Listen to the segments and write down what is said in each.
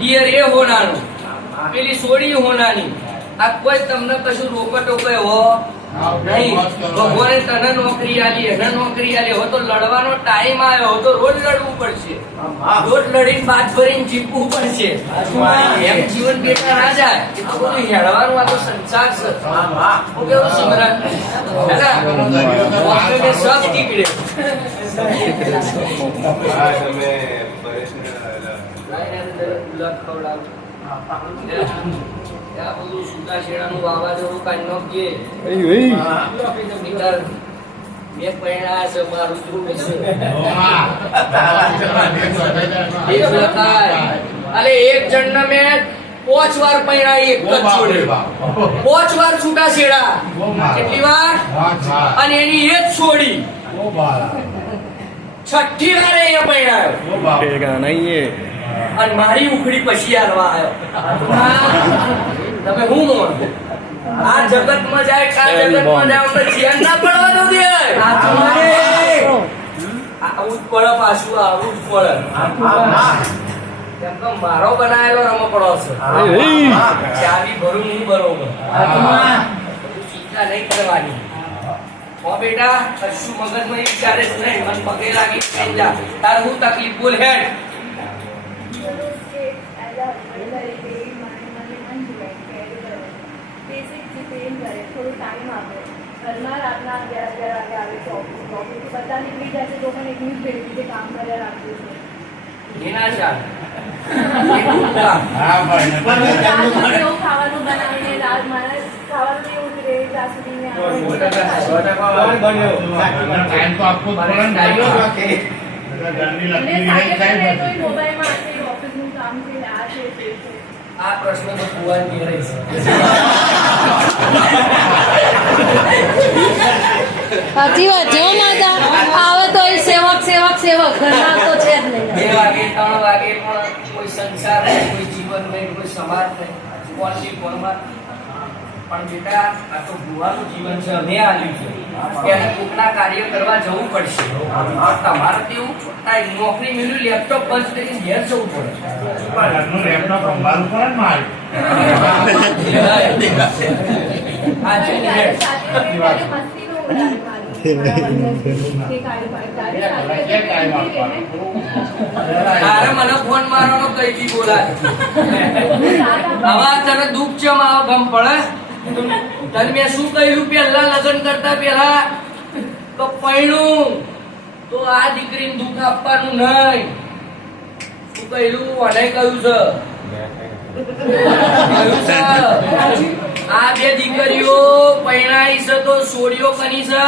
Dear એ હોનાનું પેલી સોડી હોનાની આ કોઈ તમને કશું રોકો ટોકો એવો નહીં. ભગવાને તને નોકરી આલી એને નોકરી આલી હવે તો લડવાનો ટાઈમ આવ્યો હવે તો રોજ લડવું પડશે. રોજ લડીને બાદ ભરીને જીતવું પડશે. એમ જીવન બેટા ના જાય. એ તો બધું હેડવાનું આ તો સંસાર છે. હું કેવું સિમરન સબ ટીકડે એક જણ ને મેં 5 વાર પૈણા એક જ છોડે 5 વાર છૂટા છેડા કેટલી વાર અને એની એ જ છોડી 6ઠી વાર અહીંયા પૈણાયો અને મારી ઉખડી પછી હાલવા આવ્યો. તમે હું મોન આ જગત માં જાય આ જગત માં જાવ તો ચેન ના પડવાનું દે. આવું જ પડે પાછું આવું જ પડે. કેમ કે મારો બનાવેલો રમકડો છે. ચાવી ભરું નહીં બરોબર. ચિંતા નહીં કરવાની. ઓ બેટા કશું મગજમાં વિચારે જ નહીં. મન પગે લાગી જા તાર હું તકલીફ બોલ હેડ. આ પ્રશ્ન તો કુવા નીકળે છે. સાચી વાત છે માતા. આવે તો એ સેવક સેવક સેવક ઘરના તો છે જ નહીં. 2 વાગે 3 વાગે પણ કોઈ સંસાર નહીં, કોઈ જીવન નહીં, કોઈ સમાજ નહીં. કોણથી કોણમાં પણ બેટા આ તો ભુવાનું જીવન છે. અમે આલ્યું છે એને કોકના કાર્ય કરવા જવું પડશે. તમારે કેવું નોકરી મેળવી લેપટોપ બંધ કરીને ઘેર જવું પડે. લેપટોપ રમવાનું પડે ને મારે. તારે મને ફોન મારવાનો કઈથી બોલાય. આવા તને દુઃખ છે મારો ગમ પડે. તને મેં શું કહ્યું પેલા લગ્ન કરતા પેલા તો પૈણું તો આ દીકરીને દુઃખ આપવાનું નહીં. શું કહ્યું અને કહ્યું છે આ 2 દીકરીઓ પૈણાઈ છે તો સોડીઓ કની છે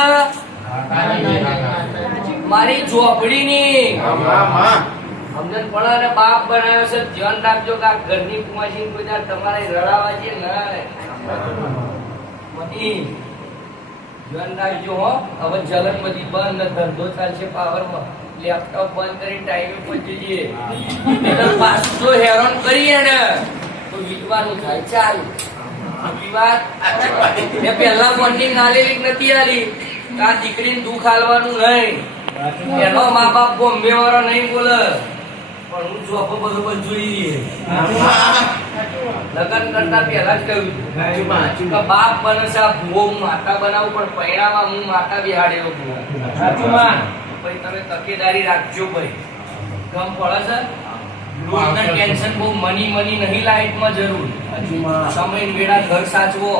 મારી ઝોપડીની. સમજણ પડે ને બાપ બનાવ્યો છે. ધ્યાન રાખજો કે આ ઘરની કુમાસી કોઈ તમારે રડાવા છે નહીં. ધ્યાન રાખજો હો. હવે જલન બધી બંધ ધંધો ચાલશે પાવરમાં. લેપટોપ બંધ કરી ટાઈમે પહોંચી જઈએ. પાછું જો હેરાન કરીએ ને તો વીટવાનું થાય ચાલુ. મેં પહેલા વોર્નિંગ આલેલી નથી આલી આ દીકરીને દુઃખ આલવાનું નહીં. એનો મા બાપ બોમ્બે વાળો નહીં બોલે પણ હું જોબ બરોબર જોઈ રહીએ. લગ્ન કરતા પહેલા જ કહ્યું કે બાપ બને છે આ ભૂવો હું માતા બનાવું પણ પૈણામાં હું માતા બિહાડેલો ભૂવો. સાચું માં ભાઈ તમે તકેદારી રાખજો ભાઈ. ગમ પડે છે રોજના ટેન્શન બહુ મની નહીં લાઈફમાં જરૂર. સમય વેળા ઘર સાચવો.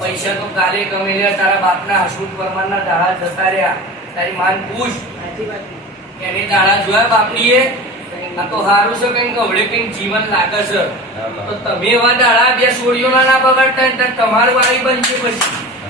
પૈસા તો કાલે કમાઈ લે. તારા બાપના હસમુખ પરમારના દાડા જતા રહ્યા. તારી માન પૂછ એને દાડા જોયા બાપની એ આ તો સારું છે કઈક હવે કઈક જીવન લાગે છે. તો તમે એવા દાડા 2 સોડીઓના ના બગાડતા તમારું વાળી બનશે પછી.